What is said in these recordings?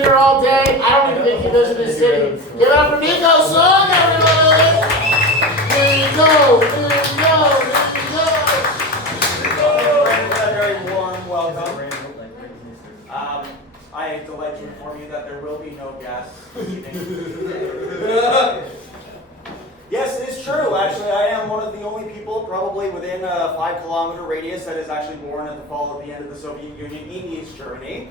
been here all day. I don't even think he lives in this city. Give it up for Nico's song, everybody! There you go, there you go, there you go. A very warm welcome. I delight to inform you that there will be no guests this evening. Yes, it is true. Actually, I am one of the only people probably within a 5-kilometer radius that is actually born at the fall of the end of the Soviet Union in East Germany.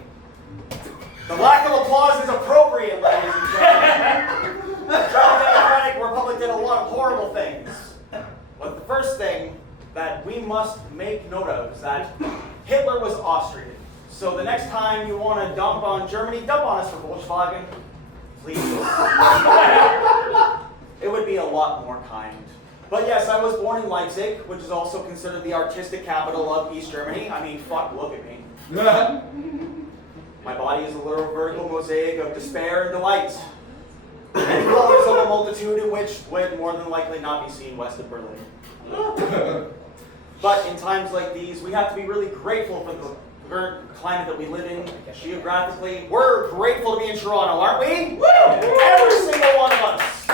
The lack of applause is appropriate, ladies and gentlemen. The German Democratic Republic did a lot of horrible things. But the first thing that we must make note of is that Hitler was Austrian. So the next time you want to dump on Germany, dump on us for Volkswagen, please. It would be a lot more kind. But yes, I was born in Leipzig, which is also considered the artistic capital of East Germany. I mean, fuck, look at me. My body is a literal vertical mosaic of despair and delight. Many colors of a multitude in which would more than likely not be seen west of Berlin. But in times like these, we have to be really grateful for the current climate that we live in geographically. We're grateful to be in Toronto, aren't we? Woo! Every single one of us.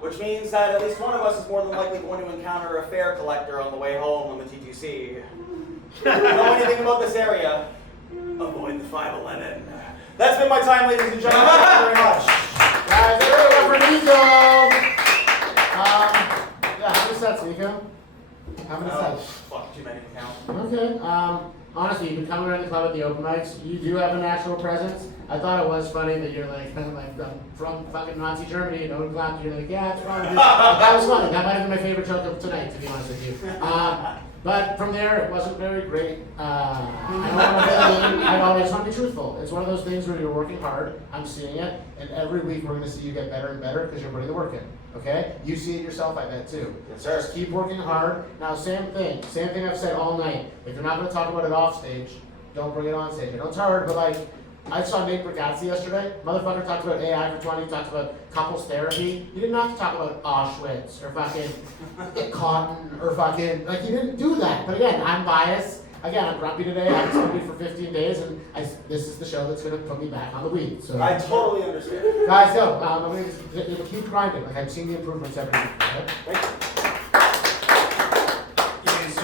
Which means that at least one of us is more than likely going to encounter a fare collector on the way home on the TTC. If you know anything about this area, avoid the 511. That's been my time, ladies and gentlemen. Thank you very much. Guys, everybody up for Nico! Yeah, how many sets, Nico? How many sets? Fuck, too many to count. Okay. Honestly, you've been coming around the club at the open mics. You do have a natural presence. I thought it was funny that you're like, I'm from fucking Nazi Germany, and no one clapped. You're like, yeah, it's fine. That was funny. That might have been my favorite joke of tonight, to be honest with you. But from there, it wasn't very great. I always want to be truthful. It's one of those things where you're working hard. I'm seeing it, and every week we're going to see you get better and better because you're putting the work in. Okay? You see it yourself, I bet too. Yes, sir. Just keep working hard. Now, same thing I've said all night. If you're not going to talk about it off stage, don't bring it on stage. I know it's hard, but like, I saw Nate Bargatze yesterday. Motherfucker talked about AI for 20, talked about couples therapy. You didn't have to talk about Auschwitz or fucking cotton or fucking, like, you didn't do that. But again, I'm biased. Again, I'm grumpy today. I was grumpy for 15 days, and this is the show that's going to put me back on the weed. So I totally understand. guys, go. I'm going to keep grinding. Like, I've seen the improvements every week. Right? Thank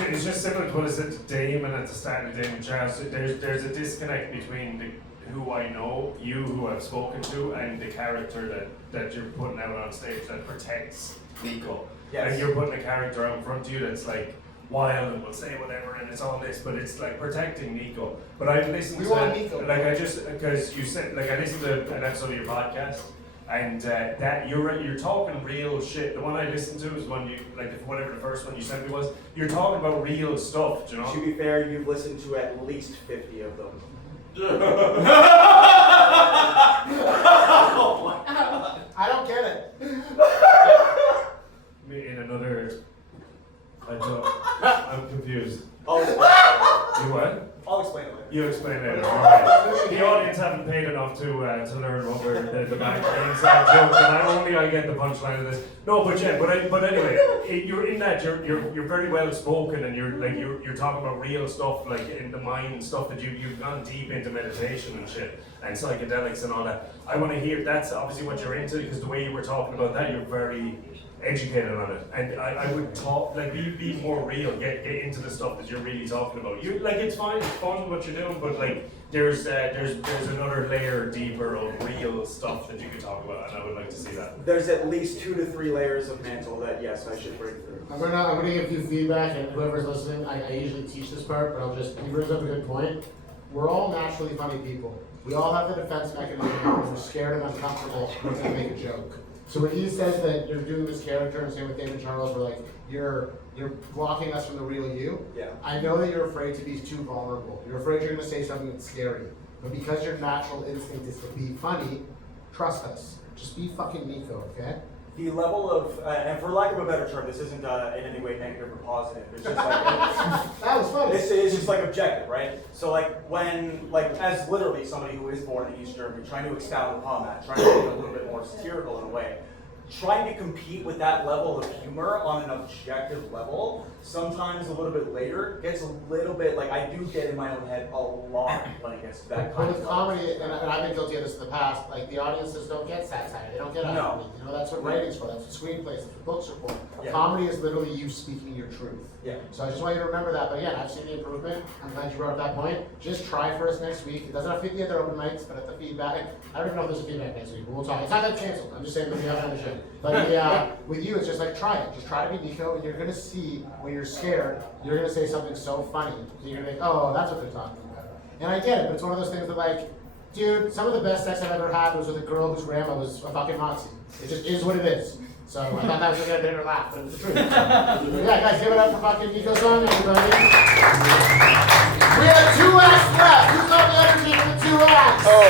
you. It's just similar to what I said to Damon at the start of Damon Charles. There's a disconnect between who I know, you who I've spoken to, and the character that you're putting out on stage that protects Nico. Yes. And you're putting a character out in front of you that's like wild and will say whatever and it's all this, but it's like protecting Nico. But I've listened because you said, like, I listened to an episode of your podcast. And that you're talking real shit. The one I listened to was one you like whatever the first one you sent me was. You're talking about real stuff, do you know? To be fair, you've listened to at least 50 of them. I don't get it. In another, I'm confused. I'll explain. You what? I'll explain it later. You explain later. Right. The audience haven't paid enough to learn what we're the back inside joke, and only I get the punchline of this. No, but yeah, but anyway, you're in that. You're very well spoken, and you're talking about real stuff, like in the mind stuff that you've gone deep into meditation and shit and psychedelics and all that. I want to hear. That's obviously what you're into, because the way you were talking about that, you're very educated on it, and I would talk, like, be more real, get into the stuff that you're really talking about. You like, it's fine, it's fun what you're doing, but like there's another layer deeper of real stuff that you could talk about, and I would like to see that. There's at least 2 to 3 layers of mantle that, yes, I should break through. I'm gonna give you feedback, and whoever's listening, I usually teach this part, but he brings up a good point. We're all naturally funny people. We all have the defense mechanism because we're scared and uncomfortable when we make a joke. So when he says that you're doing this character, and same with David Charles, we're like, you're blocking us from the real you. Yeah. I know that you're afraid to be too vulnerable. You're afraid you're gonna say something that's scary. But because your natural instinct is to be funny, trust us. Just be fucking Nico, okay? The level of, and for lack of a better term, this isn't in any way negative or positive. It's just like, that was funny. It's just like objective, right? So like when, like as literally somebody who is born in East Germany, trying to expound upon that, trying to make it a little bit more satirical in a way, trying to compete with that level of humor on an objective level, sometimes a little bit later, gets a little bit, like, I do get in my own head a lot when it gets to that But kind with of comedy, and I've been guilty of this in the past, like the audiences don't get satire, they don't get irony. You know, that's what writing's for, that's what screenplays, that's what books are for. Yeah. Comedy is literally you speaking your truth. Yeah. So I just want you to remember that. But again, I've seen the improvement. I'm glad you brought up that point. Just try for us next week. It doesn't have to be at their open mics, but at the feedback. I don't even know if there's a feedback next week, but we'll talk. It's not that canceled. I'm just saying that we haven't had a show. But with you, it's just like try it. Just try to be Nico, and you're gonna see when you're scared, you're gonna say something so funny. So you're gonna think, oh, that's what they're talking about. And I get it, but it's one of those things that like, dude, some of the best sex I've ever had was with a girl whose grandma was a fucking Nazi. It just is what it is. So I thought that was gonna make her laugh, but it was the truth. Yeah, guys, give it up for fucking Nico Song, everybody. We have 2 acts left. Who's on the Undertaker with 2 acts? Oh,